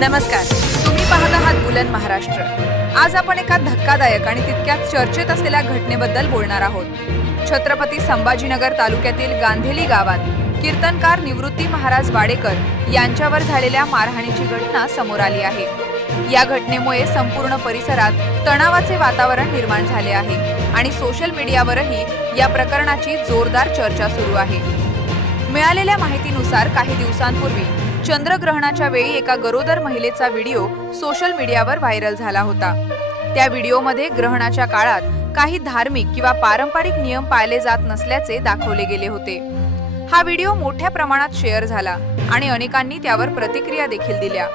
नमस्कार, तुम्ही पाहत आहात बुलंद महाराष्ट्र। आज आपण एका धक्कादायक आणि तितक्याच चर्चेत असलेल्या घटनेबद्दल बोलणार आहोत। छत्रपती संभाजीनगर तालुक्यातील गांधेली गावात कीर्तनकार निवृत्ती महाराज वाडेकर यांच्यावर झालेल्या मारहाणीची घटना समोर आली आहे। या घटनेमुळे संपूर्ण परिसरात तणावाचे वातावरण निर्माण झाले आहे आणि सोशल मीडियावरही या प्रकरणाची जोरदार चर्चा सुरू आहे। मिळालेल्या माहितीनुसार काही दिवसांपूर्वी चंद्रग्रहणाच्या वेळी एका गरोदर महिलेचा व्हिडिओ सोशल मीडियावर व्हायरल झाला होता। त्या व्हिडिओमध्ये ग्रहणाच्या काळात काही धार्मिक किंवा पारंपरिक नियम पाळले जात नसल्याचे दाखवले गेले होते। हा व्हिडिओ मोठ्या प्रमाणात शेअर झाला आणि अनेकांनी त्यावर प्रतिक्रिया देखील दिल्या।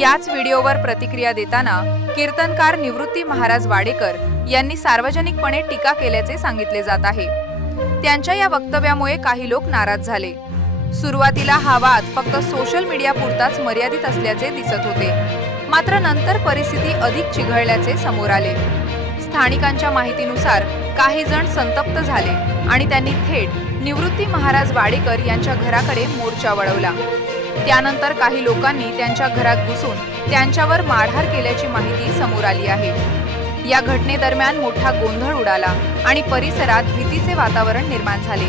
याच व्हिडिओवर प्रतिक्रिया देताना कीर्तनकार निवृत्ती महाराज वाडेकर यांनी सार्वजनिकपणे टीका केल्याचे सांगितले जात आहे। त्यांच्या या वक्तव्यामुळे काही लोक नाराज झाले। सुरुवातीला हा वाद फक्त सोशल मीडिया पुरताच मर्यादित असल्याचे दिसत होते, मात्र नंतर परिस्थिती अधिक चिघळल्याचे समोर आले। स्थानिकांच्या माहितीनुसार काही जण संतप्त झाले आणि त्यांनी थेट निवृत्ती महाराज वाडेकर यांच्या घराकडे मोर्चा वळवला। त्यानंतर काही लोकांनी त्यांच्या घरात घुसून त्यांच्यावर मारहाण केल्याची माहिती समोर आली आहे। या घटनेदरम्यान मोठा गोंधळ उडाला आणि परिसरात भीतीचे वातावरण निर्माण झाले।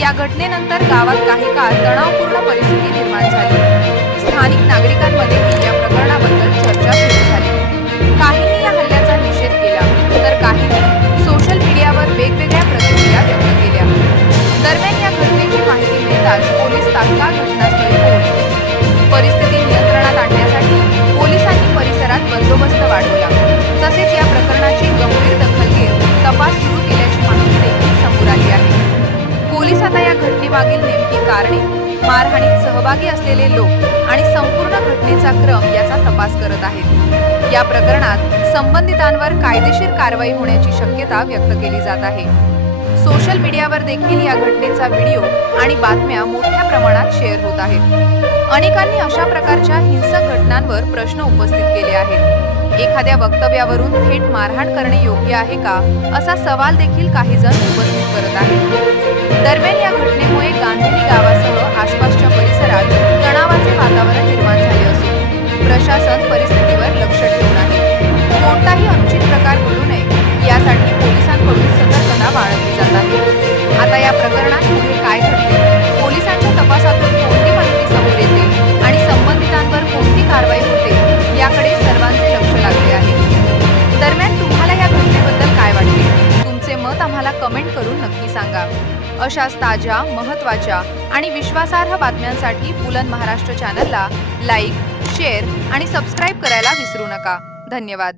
या घटनेनंतर गावात काही काळ तणावपूर्ण परिस्थिती निर्माण झाली। स्थानिक नागरिकांमध्येही या प्रकरणाबद्दल चर्चा सुरू झाली। काहींनी या हल्ल्याचा निषेध केला तर काहींनी सोशल मीडियावर वेगवेगळ्या प्रतिक्रिया व्यक्त केल्या। दरम्यान या घटनेची माहिती मिळताच पोलीस तात्काळ घटनास्थळी पोहोचले। परिस्थिती नियंत्रणात आणण्यासाठी पोलिसांनी परिसरात बंदोबस्त वाढवला। तसेच या प्रकरणाची गंभीर दखल घेत तपास सुरू केल्याची माहिती देखील समोर आली आहे। पोलीस आता या घटनेमागील नेमकी कारणे, मारहाणीत सहभागी असलेले लोक आणि संपूर्ण घटनेचा क्रम याचा तपास करत आहेत। या प्रकरणात संबंधितांवर कायदेशीर कारवाई होण्याची शक्यता व्यक्त केली जात आहे। सोशल मीडियावर देखील या घटनेचा व्हिडिओ आणि बातम्या मोठ्या प्रमाणात शेअर होत आहेत। अनेकांनी अशा प्रकारच्या हिंसक घटनांवर प्रश्न उपस्थित केले आहेत। एखाद्या वक्तव्यावरून थेट मारहाण करणे योग्य आहे का, असा सवाल देखील काही जण उपस्थित करत आहेत। दरम्यान या घटनेमुळे गांधेली गावासह आसपासच्या परिसरात तणावाचे वातावरण निर्माण झाले असून प्रशासन परिस्थितीवर लक्ष ठेवून आहे। कोणताही अनुचित प्रकार घडू नये यासाठी पोलिसांकडून सतर्कता बाळगली जात आहे। आता या प्रकरणात पुढे काय घडते, पोलिसांच्या तपासातून कोणती माहिती समोर येते आणि संबंधितांवर कोणती कारवाई होते याकडे सर्वांचे लक्ष लागले आहे। दरम्यान तुम्हाला या घटनेबद्दल काय वाटते? तुमचे मत आम्हाला कमेंट करून नक्की सांगा। अशाच ताज्या, महत्त्वाच्या आणि विश्वासार्ह बातम्यांसाठी बुलंद महाराष्ट्र चॅनलला लाईक, शेअर आणि सबस्क्राईब करायला विसरू नका। धन्यवाद।